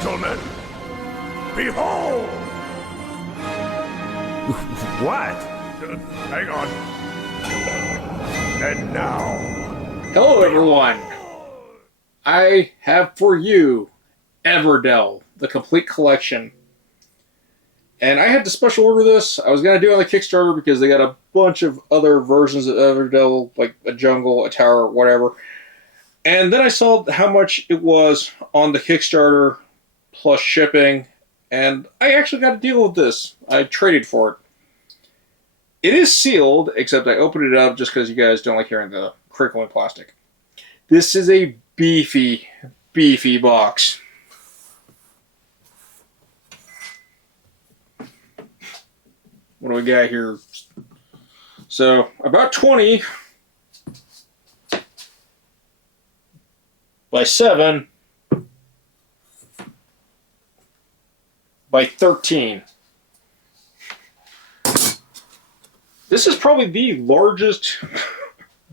gentlemen, behold! What? Hang on. And now... Hello, everyone. I have for you Everdell, the Complete Collection. And I had to special order this. I was going to do it on the Kickstarter because they got a bunch of other versions of Everdell, like a jungle, a tower, whatever. And then I saw how much it was on the Kickstarter plus shipping, and I actually got a deal with this. I traded for it. It is sealed, except I opened it up just because you guys don't like hearing the crinkling plastic. This is a beefy, beefy box. What do we got here? So, about 20 by 7 by 13. This is probably the largest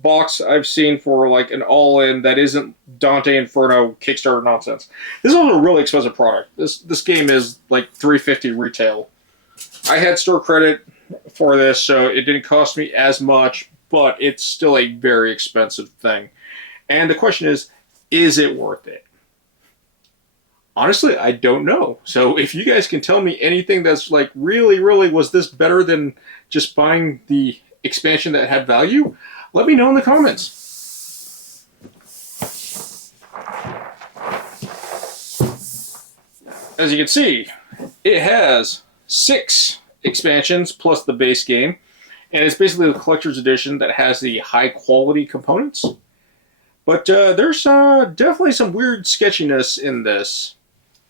box I've seen for like an all-in that isn't Dante Inferno Kickstarter nonsense. This is a really expensive product. This game is like $350 retail. I had store credit for this, so it didn't cost me as much, but it's still a very expensive thing. And the question is it worth it? Honestly, I don't know. So if you guys can tell me anything that's like, really, was this better than just buying the expansion that had value, let me know in the comments. As you can see, it has 6 expansions plus the base game, and it's basically the collector's edition that has the high quality components. But there's definitely some weird sketchiness in this.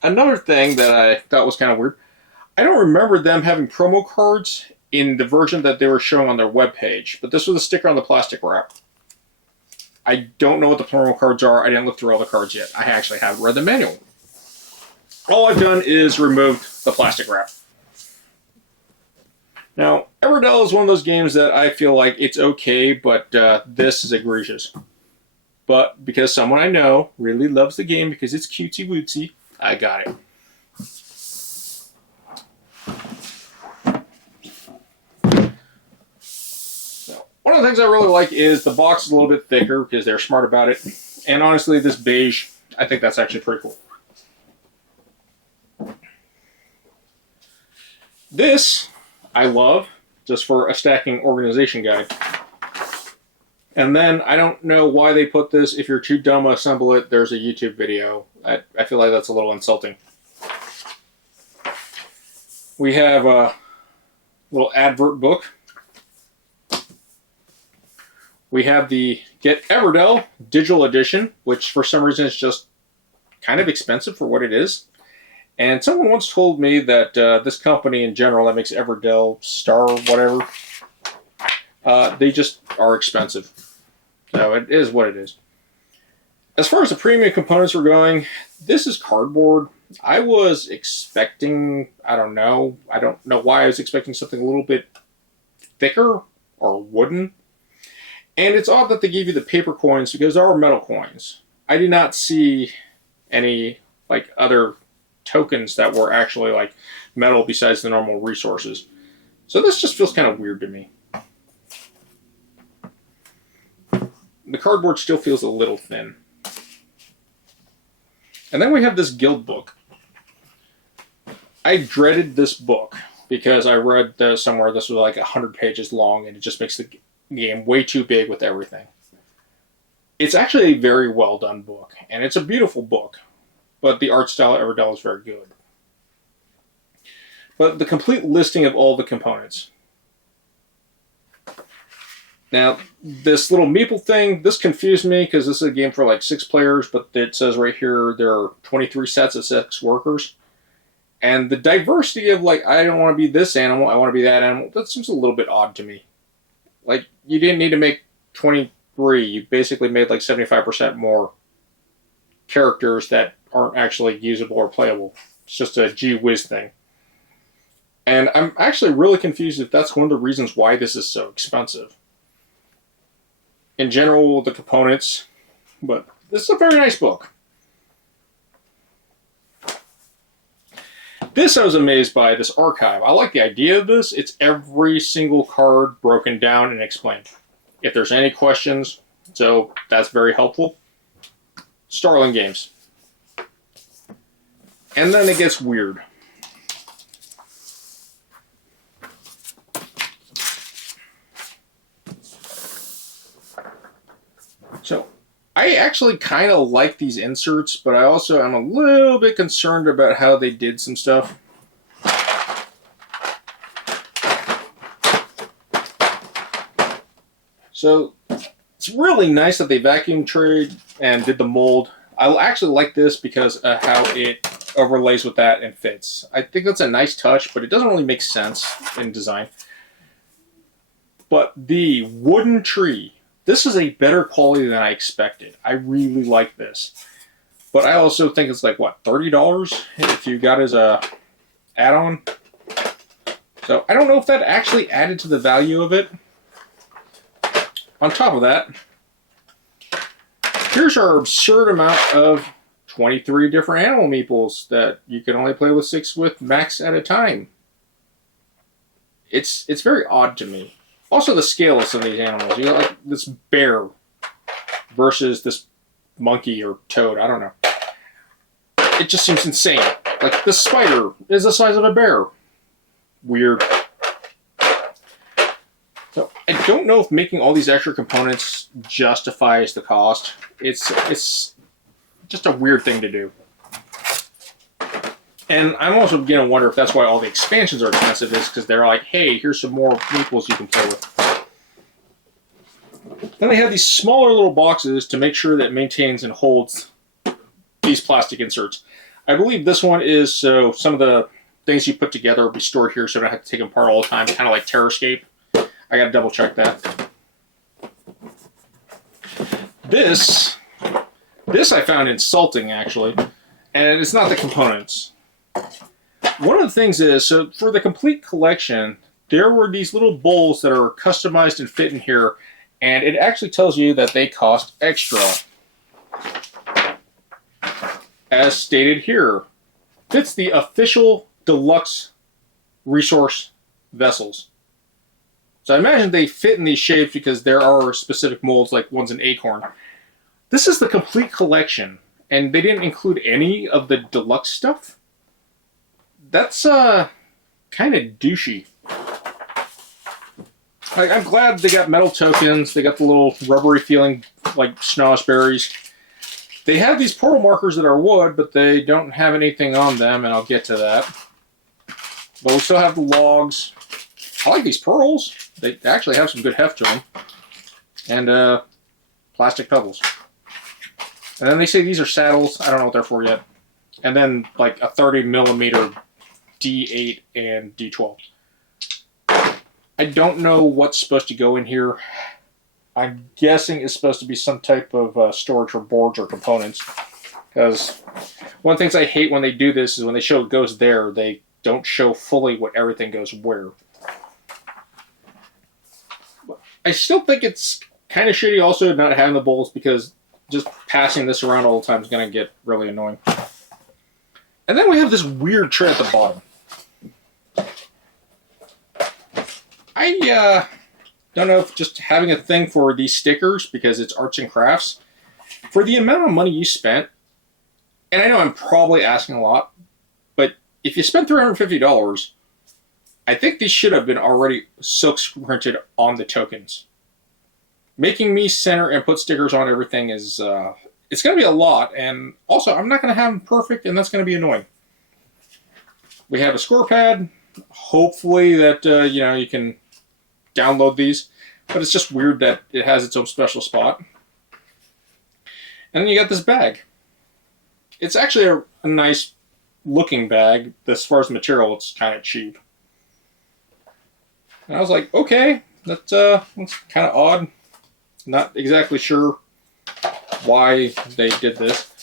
Another thing that I thought was kind of weird, I don't remember them having promo cards in the version that they were showing on their webpage, but this was a sticker on the plastic wrap. I don't know what the promo cards are. I didn't look through all the cards yet. I actually haven't read the manual. All I've done is removed the plastic wrap. Now, Everdell is one of those games that I feel like it's okay, but this is egregious. But because someone I know really loves the game because it's cutesy wootsy, I got it. So, one of the things I really like is the box is a little bit thicker because they're smart about it. And honestly, this beige, I think that's actually pretty cool. This, I love, just for a stacking organization guide. And then, I don't know why they put this. If you're too dumb to assemble it, there's a YouTube video. I feel like that's a little insulting. We have a little advert book. We have the Get Everdell Digital Edition, which for some reason is just kind of expensive for what it is. And someone once told me that this company in general that makes Everdell, Star, whatever, they just are expensive. So it is what it is. As far as the premium components are going, this is cardboard. I was expecting, I don't know why I was expecting something a little bit thicker or wooden. And it's odd that they gave you the paper coins because there are metal coins. I did not see any like other tokens that were actually like metal besides the normal resources. So this just feels kind of weird to me. The cardboard still feels a little thin. And then we have this guild book. I dreaded this book because I read somewhere this was like 100 pages long and it just makes the game way too big with everything. It's actually a very well done book, and it's a beautiful book, but the art style of Everdell is very good. But the complete listing of all the components. Now, this little meeple thing, this confused me because this is a game for like 6 players, but it says right here there are 23 sets of 6 workers. And the diversity of like, I don't want to be this animal, I want to be that animal, that seems a little bit odd to me. Like, you didn't need to make 23, you basically made like 75% more characters that aren't actually usable or playable. It's just a gee whiz thing. And I'm actually really confused if that's one of the reasons why this is so expensive. In general, the components, but this is a very nice book. This I was amazed by, this archive. I like the idea of this. It's every single card broken down and explained. If there's any questions, so that's very helpful. Starling Games. And then it gets weird. So, I actually kind of like these inserts, but I also am a little bit concerned about how they did some stuff. So, it's really nice that they vacuum trade and did the mold. I actually like this because of how it overlays with that and fits. I think that's a nice touch, but it doesn't really make sense in design. But the wooden tree, this is a better quality than I expected. I really like this. But I also think it's like, what, $30 if you got it as a add-on? So I don't know if that actually added to the value of it. On top of that, here's our absurd amount of 23 different animal meeples that you can only play with 6 with max at a time. It's very odd to me. Also, the scale of some of these animals. You got like this bear versus this monkey or toad. I don't know. It just seems insane. Like this spider is the size of a bear. Weird. So I don't know if making all these extra components justifies the cost. It's just a weird thing to do. And I'm also going to wonder if that's why all the expansions are expensive, is because they're like, hey, here's some more meeples you can play with. Then they have these smaller little boxes to make sure that it maintains and holds these plastic inserts. I believe this one is so some of the things you put together will be stored here so I don't have to take them apart all the time, kind of like Terrascape. I got to double check that. This I found insulting, actually, and it's not the components. One of the things is, so for the Complete Collection, there were these little bowls that are customized and fit in here, and it actually tells you that they cost extra. As stated here, fits the official deluxe resource vessels. So I imagine they fit in these shapes because there are specific molds, like one's an acorn. This is the Complete Collection, and they didn't include any of the deluxe stuff. That's kind of douchey. I'm glad they got metal tokens. They got the little rubbery feeling like snozzberries. They have these portal markers that are wood, but they don't have anything on them, and I'll get to that. But we still have the logs. I like these pearls. They actually have some good heft to them. And plastic pebbles. And then they say these are saddles. I don't know what they're for yet. And then like a 30mm D8 and D12. I don't know what's supposed to go in here. I'm guessing it's supposed to be some type of storage for boards or components. Because one of the things I hate when they do this is when they show it goes there, they don't show fully what everything goes where. I still think it's kind of shitty also not having the bowls, because just passing this around all the time is going to get really annoying. And then we have this weird tray at the bottom. I don't know if just having a thing for these stickers, because it's arts and crafts, for the amount of money you spent, and I know I'm probably asking a lot, but if you spent $350, I think these should have been already silk printed on the tokens. Making me center and put stickers on everything is, it's going to be a lot, and also I'm not going to have them perfect, and that's going to be annoying. We have a score pad. Hopefully that, you can download these, but it's just weird that it has its own special spot. And then you got this bag. It's actually a nice looking bag. As far as material, it's kind of cheap. And I was like, okay, that's kind of odd. Not exactly sure why they did this.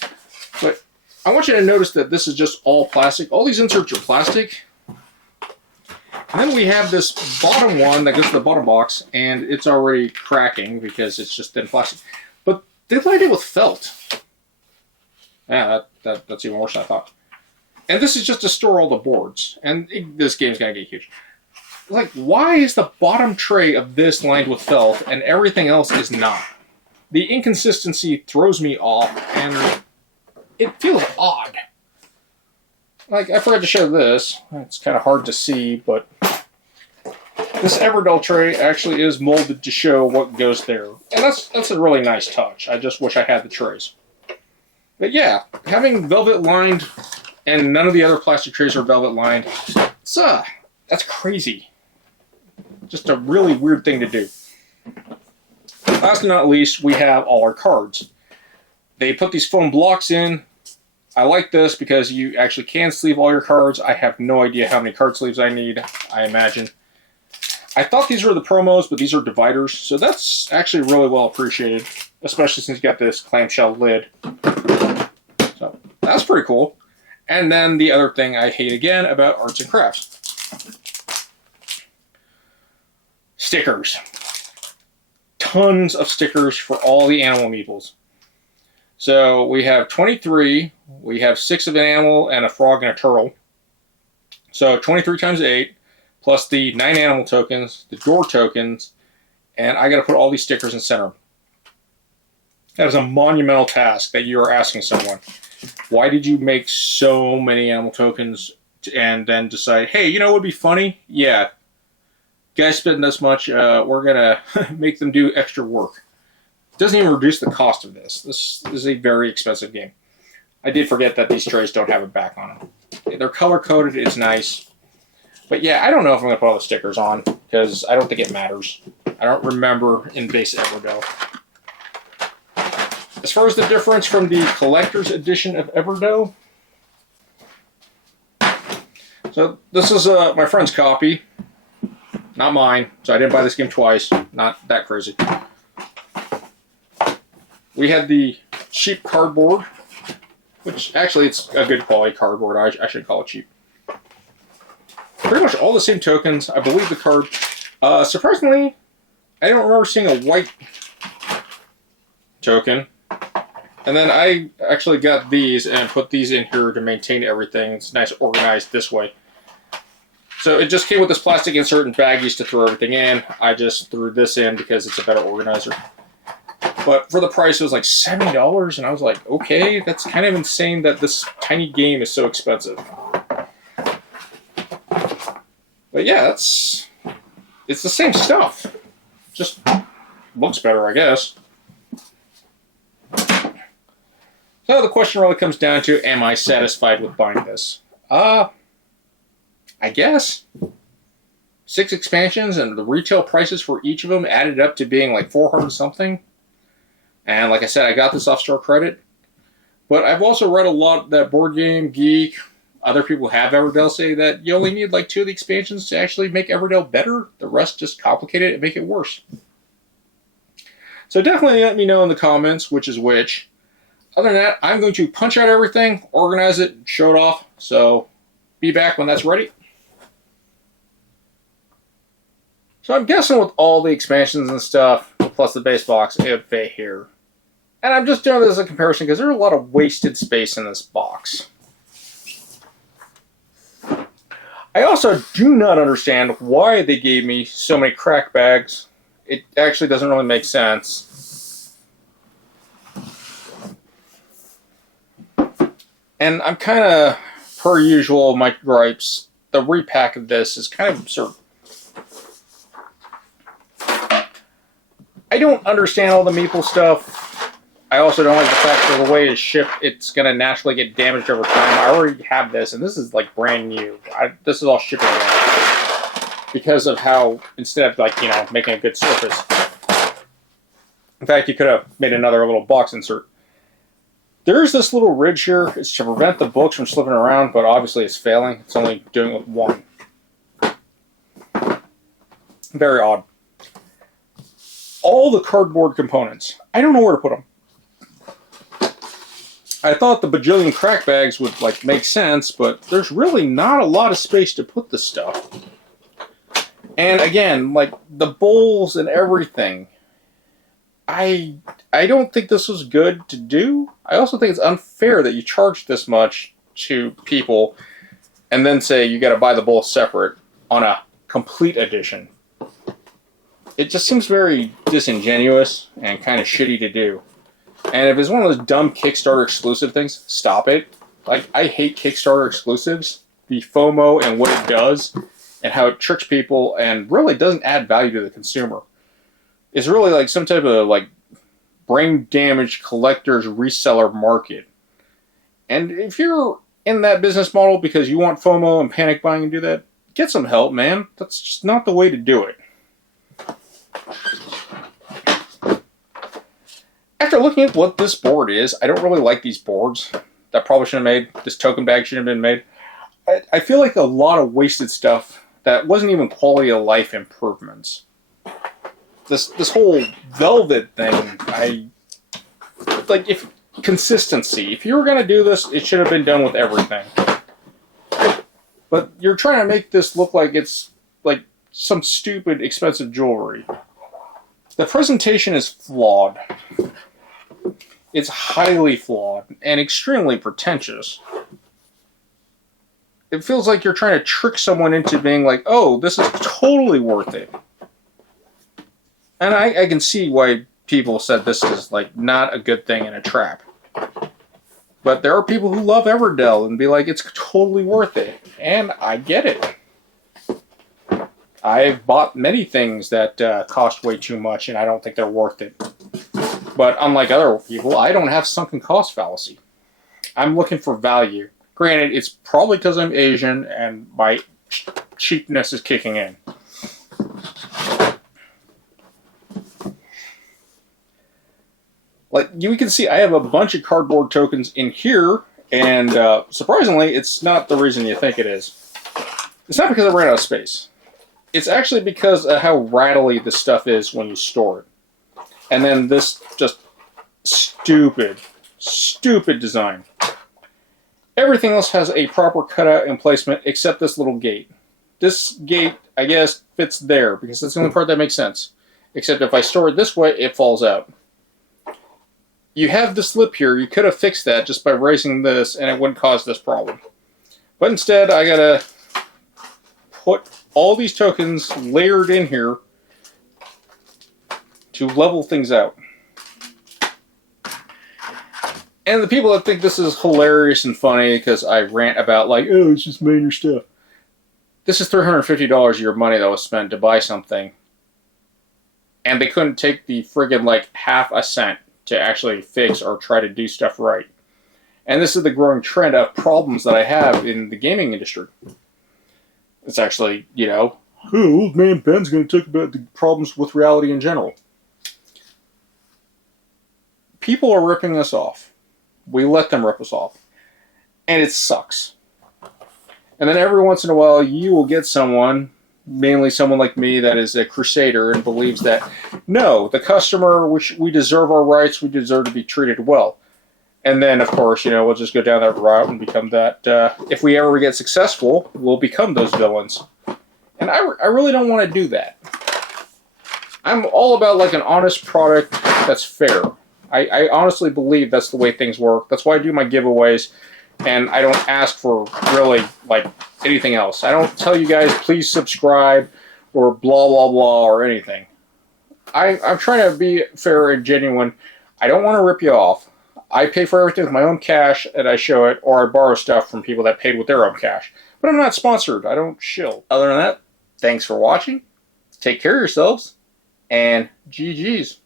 But I want you to notice that this is just all plastic. All these inserts are plastic. And then we have this bottom one that goes to the bottom box, and it's already cracking because it's just thin plastic. But they lined it with felt. Yeah, that's even worse than I thought. And this is just to store all the boards. And this game's going to get huge. Like, why is the bottom tray of this lined with felt and everything else is not? The inconsistency throws me off, and it feels odd. Like, I forgot to show this. It's kind of hard to see, but this Everdell tray actually is molded to show what goes there. And that's a really nice touch. I just wish I had the trays. But yeah, having velvet lined and none of the other plastic trays are velvet lined, that's crazy. Just a really weird thing to do. Last but not least, we have all our cards. They put these foam blocks in. I like this because you actually can sleeve all your cards. I have no idea how many card sleeves I need, I imagine. I thought these were the promos, but these are dividers, so that's actually really well appreciated, especially since you got this clamshell lid. So that's pretty cool. And then the other thing I hate again about arts and crafts. Stickers. Tons of stickers for all the animal meeples. So we have 23, we have 6 of an animal and a frog and a turtle. So 23 times 8, plus the 9 animal tokens, the door tokens, and I got to put all these stickers in center. That is a monumental task that you are asking someone. Why did you make so many animal tokens and then decide, hey, you know what would be funny? Yeah, guys spending this much, we're going to make them do extra work. It doesn't even reduce the cost of this. This is a very expensive game. I did forget that these trays don't have a back on them. They're color-coded, it's nice. But yeah, I don't know if I'm going to put all the stickers on, because I don't think it matters. I don't remember in base Everdell. As far as the difference from the collector's edition of Everdell, so this is my friend's copy, not mine, so I didn't buy this game twice. Not that crazy. We had the cheap cardboard, which actually it's a good quality cardboard. I should call it cheap. Pretty much all the same tokens. I believe the card. Surprisingly, I don't remember seeing a white token. And then I actually got these and put these in here to maintain everything. It's nice organized this way. So it just came with this plastic insert and baggies to throw everything in. I just threw this in because it's a better organizer. But for the price, it was like $70, and I was like, okay, that's kind of insane that this tiny game is so expensive. But yeah, it's the same stuff. Just looks better, I guess. So the question really comes down to, am I satisfied with buying this? I guess. 6 expansions, and the retail prices for each of them added up to being like 400 something. And like I said, I got this off store credit. But I've also read a lot that Board Game Geek, other people have Everdell, say that you only need like 2 of the expansions to actually make Everdell better. The rest just complicate it and make it worse. So definitely let me know in the comments which is which. Other than that, I'm going to punch out everything, organize it, show it off. So be back when that's ready. So I'm guessing with all the expansions and stuff, plus the base box, it would fit here. And I'm just doing this as a comparison because there's a lot of wasted space in this box. I also do not understand why they gave me so many crack bags. It actually doesn't really make sense. And I'm kind of, per usual, my gripes, the repack of this is kind of absurd. I don't understand all the meeple stuff. I also don't like the fact that the way it's shipped, it's going to naturally get damaged over time. I already have this, and this is like brand new. This is all shipping because of how, instead of like, you know, making a good surface. In fact, you could have made another little box insert. There's this little ridge here. It's to prevent the books from slipping around, but obviously it's failing. It's only doing it with one. Very odd. All the cardboard components. I don't know where to put them. I thought the bajillion crack bags would like make sense, but there's really not a lot of space to put this stuff. And again, like the bowls and everything, I don't think this was good to do. I also think it's unfair that you charge this much to people and then say you got to buy the both separate on a complete edition. It just seems very disingenuous and kind of shitty to do. And if it's one of those dumb Kickstarter exclusive things, stop it. Like, I hate Kickstarter exclusives. The FOMO and what it does and how it tricks people and really doesn't add value to the consumer. It's really like some type of like brain damaged collector's reseller market. And if you're in that business model because you want FOMO and panic buying and do that, get some help, man. That's just not the way to do it. After looking at what this board is, I don't really like these boards. That probably shouldn't have made. This token bag shouldn't have been made. I feel like a lot of wasted stuff that wasn't even quality of life improvements. This whole velvet thing, if consistency. If you were gonna do this, it should have been done with everything. But you're trying to make this look like it's like some stupid expensive jewelry. The presentation is flawed. It's highly flawed and extremely pretentious. It feels like you're trying to trick someone into being like, oh, this is totally worth it. And I can see why people said this is like not a good thing and a trap. But there are people who love Everdell and be like, it's totally worth it. And I get it. I've bought many things that cost way too much and I don't think they're worth it. But unlike other people, I don't have sunken cost fallacy. I'm looking for value. Granted, it's probably because I'm Asian and my cheapness is kicking in. Like you can see, I have a bunch of cardboard tokens in here, and surprisingly, it's not the reason you think it is. It's not because I ran out of space. It's actually because of how rattly the stuff is when you store it. And then this just stupid design. Everything else has a proper cutout and placement except this little gate. This gate, I guess, fits there because that's the only part that makes sense. Except if I store it this way, it falls out. You have this lip here. You could have fixed that just by raising this and it wouldn't cause this problem. But instead, I gotta put all these tokens layered in here to level things out. And the people that think this is hilarious and funny because I rant about like, oh, it's just minor stuff. This is $350 of your money that was spent to buy something. And they couldn't take the friggin' like half a cent to actually fix or try to do stuff right. And this is the growing trend of problems that I have in the gaming industry. It's actually, you know, old man Ben's going to talk about the problems with reality in general. People are ripping us off. We let them rip us off. And it sucks. And then every once in a while, you will get someone, mainly someone like me, that is a crusader and believes that, no, the customer, we deserve our rights, we deserve to be treated well. And then, of course, you know, we'll just go down that route and become that, if we ever get successful, we'll become those villains. And I really don't want to do that. I'm all about, like, an honest product that's fair. I honestly believe that's the way things work. That's why I do my giveaways, and I don't ask for, really, like, anything else. I don't tell you guys, please subscribe, or blah, blah, blah, or anything. I'm trying to be fair and genuine. I don't want to rip you off. I pay for everything with my own cash, and I show it, or I borrow stuff from people that paid with their own cash. But I'm not sponsored. I don't shill. Other than that, thanks for watching. Take care of yourselves, and GG's.